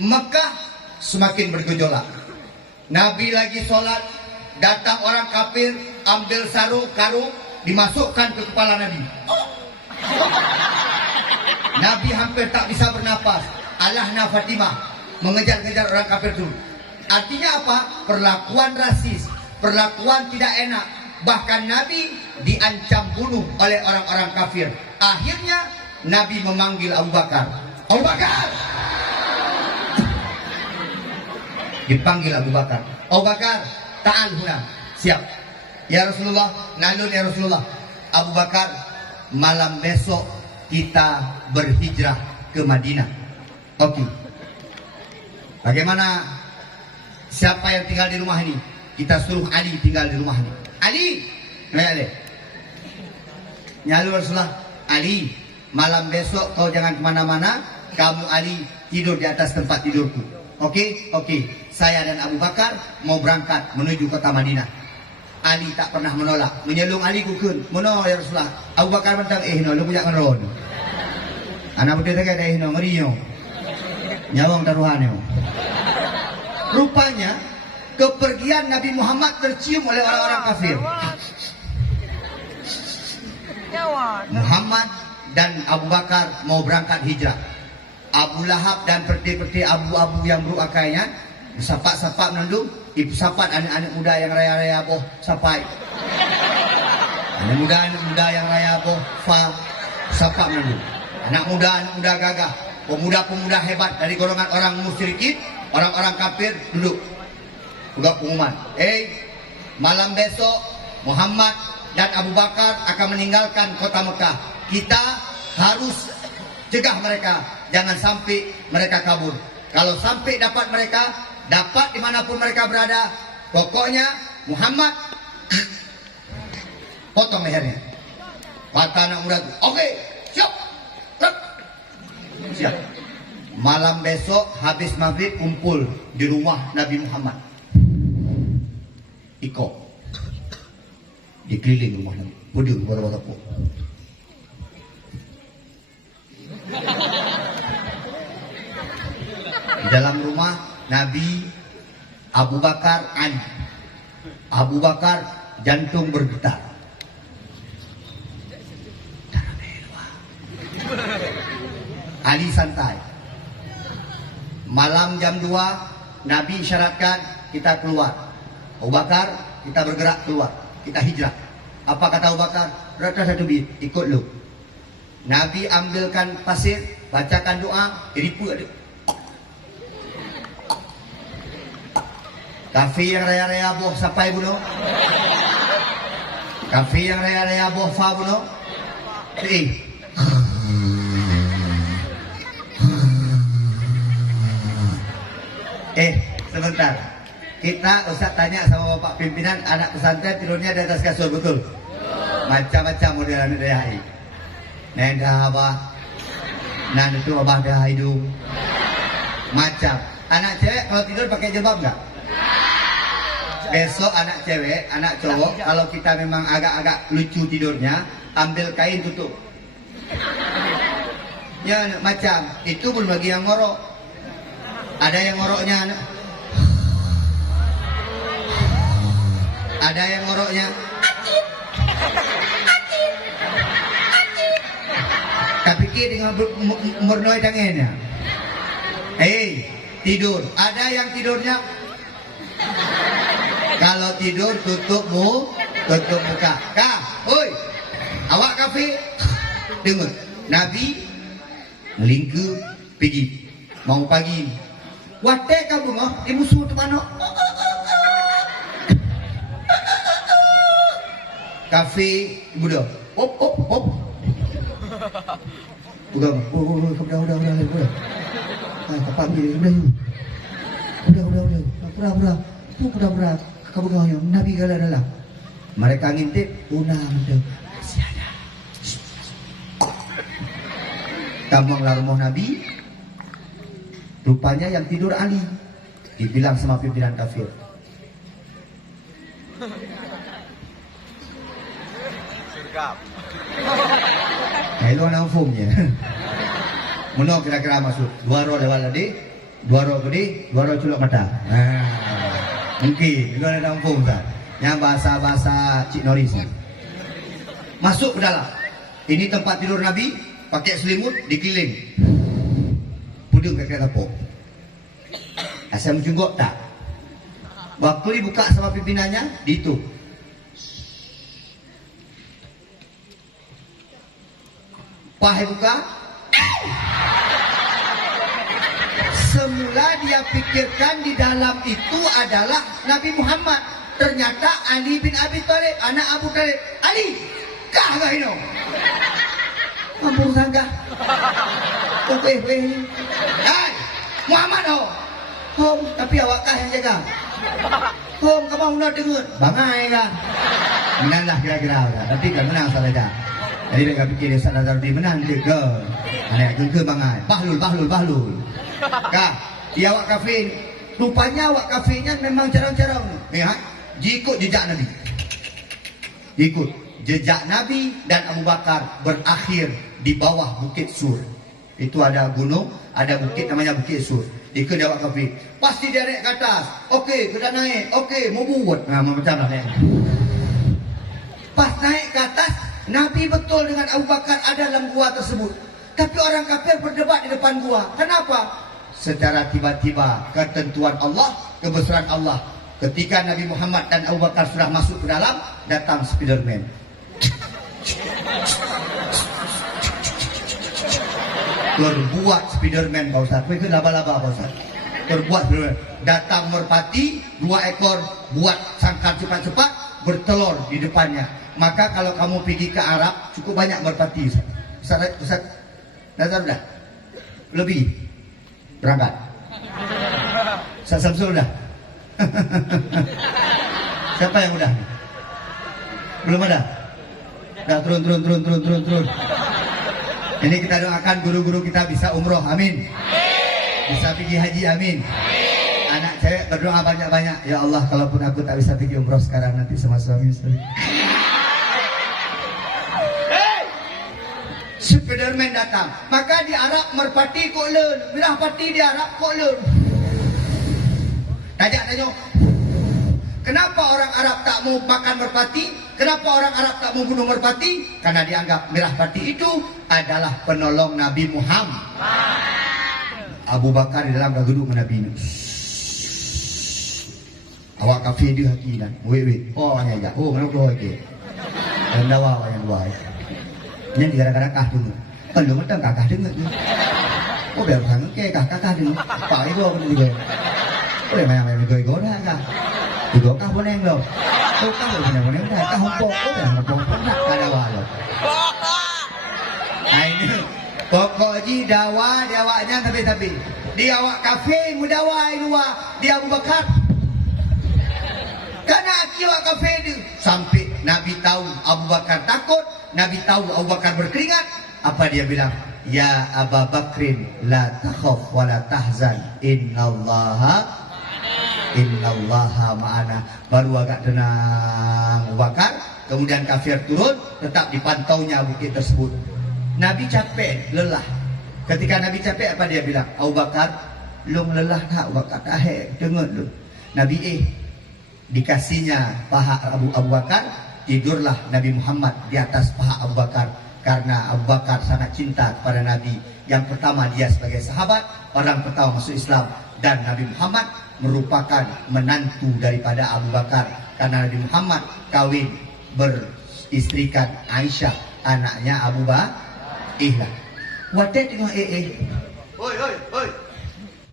Mekah semakin bergejolak. Nabi lagi sholat, datang orang kafir, ambil sarung karung, dimasukkan ke kepala Nabi. Nabi hampir tak bisa bernapas. Alahna Fatimah mengejar-ngejar orang kafir itu. Artinya apa? Perlakuan rasis, perlakuan tidak enak. Bahkan Nabi diancam bunuh oleh orang-orang kafir. Akhirnya Nabi memanggil Abu Bakar. Abu Bakar! Dipanggil Abu Bakar. Abu Bakar, ta'al huna. Siap. Ya Rasulullah, nalun ya Rasulullah. Abu Bakar, malam besok kita berhijrah ke Madinah. Oke. Bagaimana? Siapa yang tinggal di rumah ini? Kita suruh Ali tinggal di rumah ini. Ali! Ali. Nyalu Rasulullah. Ali, malam besok kau jangan kemana-mana. Kamu Ali tidur di atas tempat tidurku. Oke? Oke. Saya dan Abu Bakar mau berangkat menuju kota Madinah. Ali tak pernah menolak. Menyelung Ali kukun. Mono ya Rasulullah. Abu Bakar mentang no lu punya ngeron. Anak muda tak ada no ngeriyo. Nyawang taruhannya. Rupanya kepergian Nabi Muhammad tercium oleh orang-orang kafir. Muhammad dan Abu Bakar mau berangkat hijrah. Abu Lahab dan peti-peti abu-abu yang berukainya sapak-sapak menunduk, sapat anak-anak muda yang raya-raya boh sapai. Anak muda yang raya boh fa sapak menunduk. Anak muda gagah, pemuda-pemuda hebat dari golongan orang musyrikin, orang-orang kafir duduk. Juga pengumuman. Malam besok Muhammad dan Abu Bakar akan meninggalkan kota Mekah. Kita harus cegah mereka, jangan sampai mereka kabur. Kalau sampai dapat mereka, dapat dimanapun mereka berada, pokoknya Muhammad potong lehernya. Kata anak muda itu, oke, siap. Siap. Malam besok habis maghrib kumpul di rumah Nabi Muhammad. Iko dikeliling rumah Nabi. Budung baru-baru. Di dalam rumah Nabi, Abu Bakar, Ali. Abu Bakar jantung bergetar. Ali santai. Malam jam 2 Nabi isyaratkan kita keluar. Abu Bakar, kita bergerak keluar, kita hijrah. Apa kata Abu Bakar? Rata satu bit, ikut lu. Nabi ambilkan pasir, bacakan doa, ripu ada. Kafi yang raya-raya boh sampai bunuh. Kafi yang raya-raya boh fa bunuh. Sebentar. Kita Ustaz tanya sama Bapak pimpinan, anak pesantren tidurnya di atas kasur, betul? Macam-macam model anak daya hari. Nah, dah abah. Nah, itu abah dah hidung. Macam. Anak cewek kalau tidur pakai jilbab enggak? Besok anak cewek, anak cowok, kalau kita memang agak-agak lucu tidurnya, ambil kain tutup. Ya, macam. Itu belum lagi yang ngorok. Ada yang ngoroknya, anak. Ada yang ngoroknya. Tapi kita dengan mernoi tangannya. Tidur. Ada yang tidurnya. Kalau tidur tutup muka. Oi, awak kafe. Dengar. Nabi ngelingku pergi. Mau pagi. Wate kamu ngah, di musuh tu mana? Kafe budak. Hop. Udah. Kapan dia udah. Udah. Kamu ngah Nabi gala dalam. Mereka ngintip, punah betul. Masih ada. Tambanglah rumah Nabi. Rupanya yang tidur Ali. Dibilang sama pimpinan kafir. Nah itu anak umumnya. Mana kira-kira masuk? 2 roh lewat tadi. Dua roh gede, dua roh culuk mata. Mungkin, itu ada kampung Ustaz. Yang bahasa-bahasa Cik Noris. Masuk ke dalam. Ini tempat tidur Nabi, pakai selimut, dikeliling. Pudung ke tepuk. Asal menjunggok tak. Waktu dibuka sama pimpinannya, ditutup. Pahai buka. Semula dia pikirkan di dalam itu adalah Nabi Muhammad. Ternyata Ali bin Abi Thalib, anak Abu Thalib. Ali, kah kah ini? Mampur sangka. Hai, Muhammad oh. Hom, tapi awak kah yang jaga? Hom, kamu nak dengar? Bangai kah? Menanglah kira-kira. Tapi kan menang salah. Jadi mereka pikir dia Ustaz Nazarudin menang dia ke. Anak ke bangai. Bahlul. Kah, dia awak kafir. Rupanya awak kafirnya memang carang-carang. Ya, ikut jejak Nabi. Ikut jejak Nabi dan Abu Bakar berakhir di bawah Bukit Sur. Itu ada gunung, ada bukit namanya Bukit Sur. Ikut dia awak kafir. Pasti dia naik ke atas. Okey, kita naik. Okey, mau buat. Nah, macam mana naik. Pas naik ke atas, Nabi betul dengan Abu Bakar ada dalam gua tersebut. Tapi orang kafir berdebat di depan gua. Kenapa? Secara tiba-tiba ketentuan Allah, kebesaran Allah. Ketika Nabi Muhammad dan Abu Bakar sudah masuk ke dalam, datang Spiderman. Terbuat Spiderman Pak Ustaz. Itu laba-laba Pak Ustaz. Terbuat Spiderman. Datang merpati, 2 ekor, buat sangkar cepat-cepat, bertelur di depannya. Maka kalau kamu pergi ke Arab, cukup banyak merpati Ustaz. Ustaz Nazar dah? Lebih berangkat. Ustaz Samsul dah? Siapa yang udah? Belum ada? Dah turun. Ini kita doakan guru-guru kita bisa umroh, amin. Bisa pergi haji, amin. Anak cewek berdoa banyak-banyak. Ya Allah, kalaupun aku tak bisa pergi umroh sekarang, nanti sama suami istri. Spiderman datang. Maka di Arab merpati kok leun. Bila pati di Arab kok leun. Tanya. Kenapa orang Arab tak mau makan merpati? Kenapa orang Arab tak mau bunuh merpati? Karena dianggap merah pati itu adalah penolong Nabi Muhammad. Abu Bakar di dalam dah duduk dengan Nabi ini. Awak kafir dia hakinan. Wait. Oh, hanya aja. Oh, mana kau lagi? Dan dawa yang dua. Ini gara-gara kah dulu. Kalau macam kakak dengar tu. Oh, biar orang ke kakak dengar. Pak itu apa juga? Oh, main goi-goi dah kah? Juga kah boleh lo? Oh, kah boleh dah. Kah humpuk? Oh, dah humpuk nak kada walo. Ini pokok ji dawanya tapi dia awak kafe mudawa luar dia Abu Bakar. Karena akibat kafe dia sampai Nabi tahu Abu Bakar takut, Nabi tahu Abu Bakar berkeringat, apa dia bilang? Ya Abu Bakrin la takhaf wa la tahzan innallaha ma'ana. Baru agak tenang Abu Bakar, kemudian kafir turun, tetap dipantaunya bukit tersebut. Nabi capek, lelah. Ketika Nabi capek, apa dia bilang? Abu Bakar, lu lelah tak? Abu Bakar, dengar lu. Nabi dikasihnya paha Abu Bakar, tidurlah Nabi Muhammad di atas paha Abu Bakar. Karena Abu Bakar sangat cinta kepada Nabi. Yang pertama dia sebagai sahabat, orang pertama masuk Islam. Dan Nabi Muhammad merupakan menantu daripada Abu Bakar. Karena Nabi Muhammad kawin beristrikan Aisyah, anaknya Abu Bakar. Wadah tengok Oi